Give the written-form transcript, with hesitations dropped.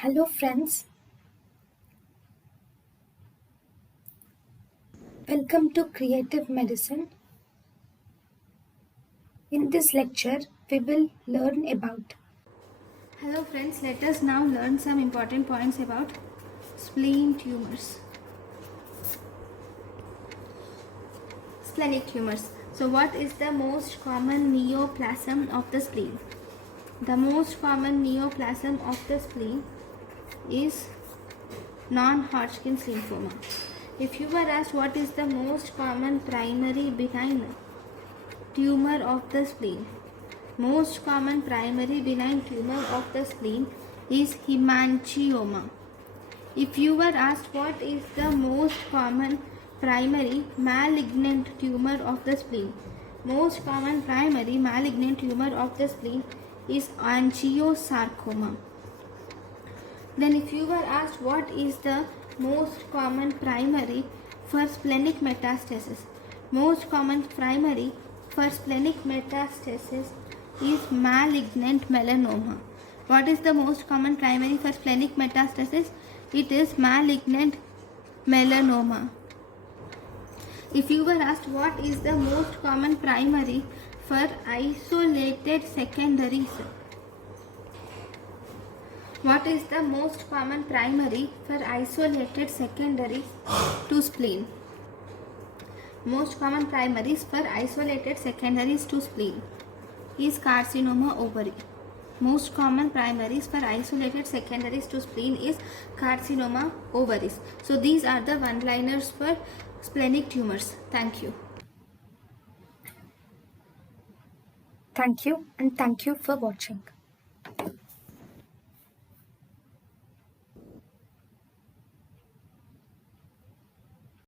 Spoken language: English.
Hello friends, welcome to Creative Medicine. In this lecture, we will learn about. Hello friends, let us now learn some important points about spleen tumors. Splenic tumors. So what is the most common neoplasm of the spleen? The most common neoplasm of the spleen is non-Hodgkin's lymphoma. If you were asked what is the most common primary benign tumor of the spleen, most common primary benign tumor of the spleen is hemangioma. If you were asked what is the most common primary malignant tumor of the spleen, most common primary malignant tumor of the spleen is angiosarcoma. Then if you were asked what is the most common primary for splenic metastasis, most common primary for splenic metastasis is malignant melanoma. What is the most common primary for splenic metastasis? It is malignant melanoma. If you were asked what is the most common primary for isolated secondaries, what is the most common primary for isolated secondaries to spleen? Most common primaries for isolated secondaries to spleen is carcinoma ovary. Most common primaries for isolated secondaries to spleen is carcinoma ovaries. So these are the one-liners for splenic tumors. Thank you. Thank you and thank you for watching.